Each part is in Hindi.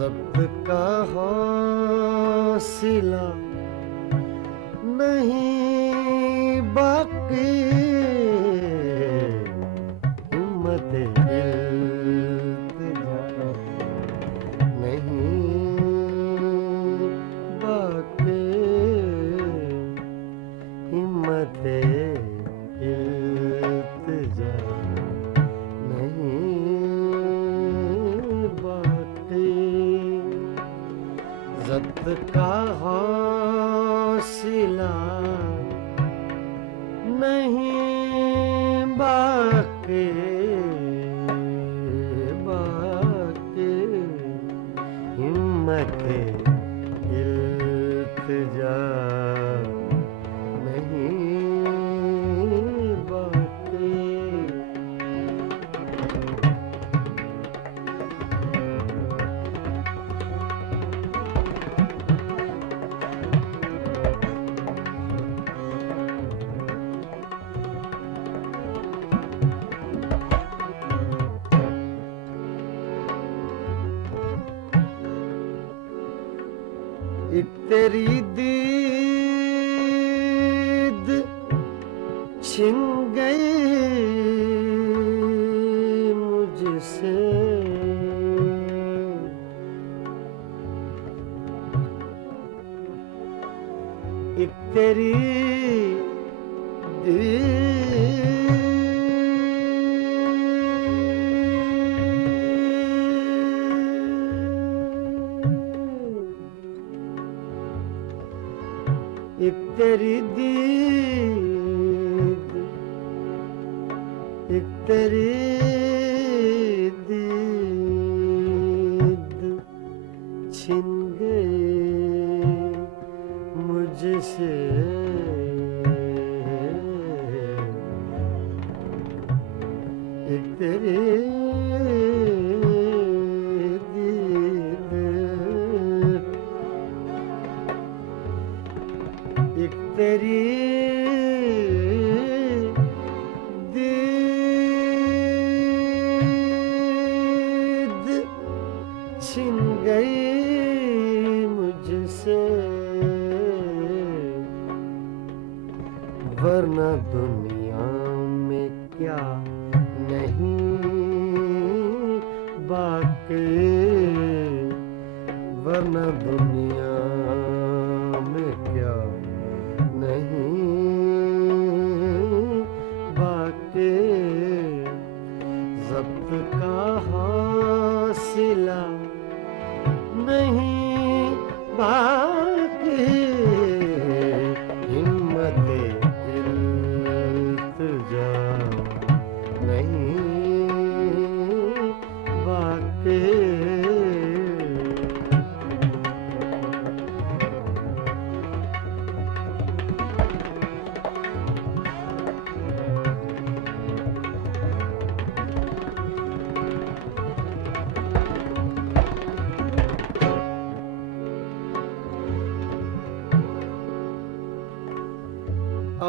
ज़ब्त का हौसला नहीं बाकी, हिम्मत इल्तिजा नहीं बाकी, हिम्मत इल्तिजा नहीं बाकी। ज़ब्त का हौसला नहीं बाकी, बाकी, हिम्मत इल्तिजा नहीं बाकी। एक तेरी दीद छिन गई मुझसे, एक तेरी एक तेरी दीद, एक तेरी दीद छिन गई मुझसे, एक तेरी एक तेरी दीद छिन गई मुझसे, वरना दुनिया में क्या नहीं बाकी, वरना दुनिया में क्या नहीं बाकी। ज़ब्त का हौसला नहीं बाकी, हिम्मत इल्तिजा नहीं बाकी।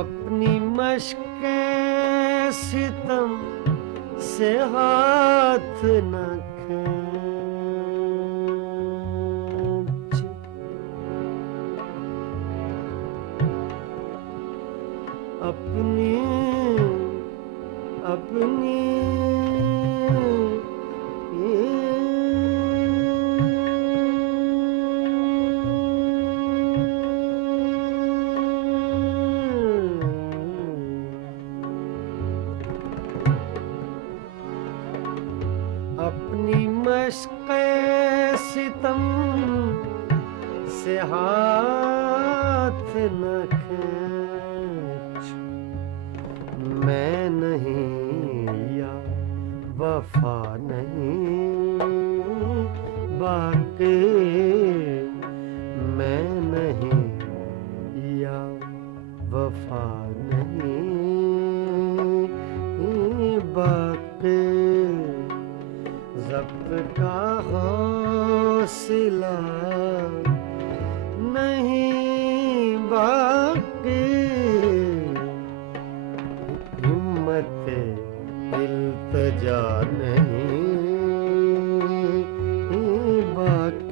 अपनी मश्के सितम से हाथ न खींच, अपनी अपनी अपनी मश्क़े सितम से हाथ न खींच, मैं नहीं या वफा नहीं बाकी, मैं नहीं या वफा नहीं बाकी। ज़ब्त का हौसला नहीं बाकी, हिम्मत इल्तिजा नहीं बाकी।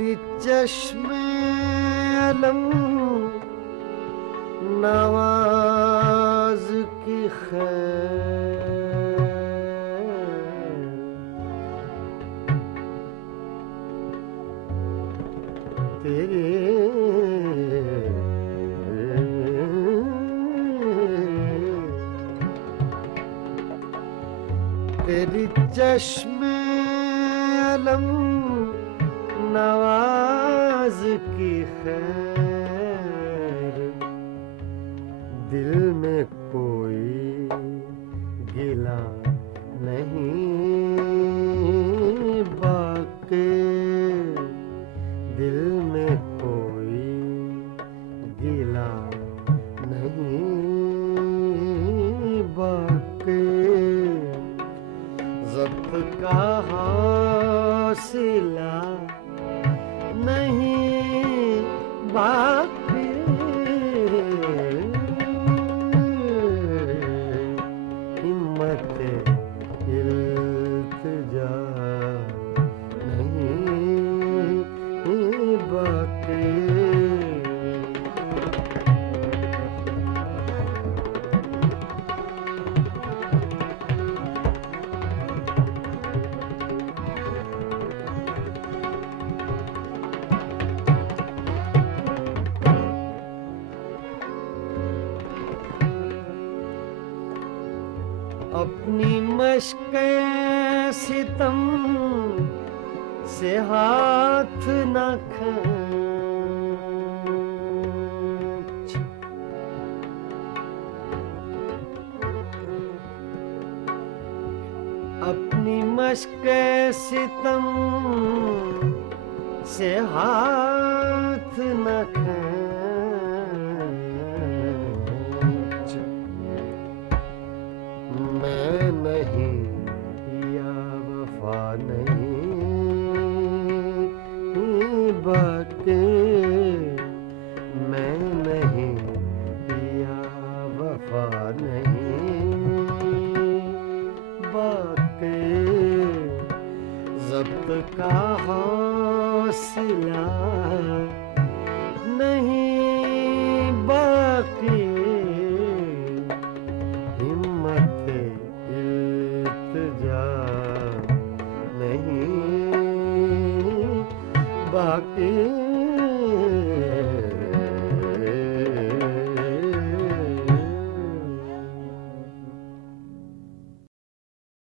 तेरी चश्मे अलम नवाज की खैर, तेरे तेरी चश्मे अलम नवाज की खैर, दिल में कोई गिला नहीं बाकी, दिल में कोई गिला नहीं बाकी, ज़ब्त का हौसला नहीं बाकी, हिम्मत इल्तिजा नहीं बाकी। अपनी मश्क़े सितम से हाथ न खींच, अपनी मश्क़े सितम से हाथ न खींच, मैं नहीं या वफा नहीं बाकी, मैं नहीं या वफा नहीं बाकी, ज़ब्त का हौसला नहीं बाकी, हिम्मत इल्तिजा नहीं बाकी।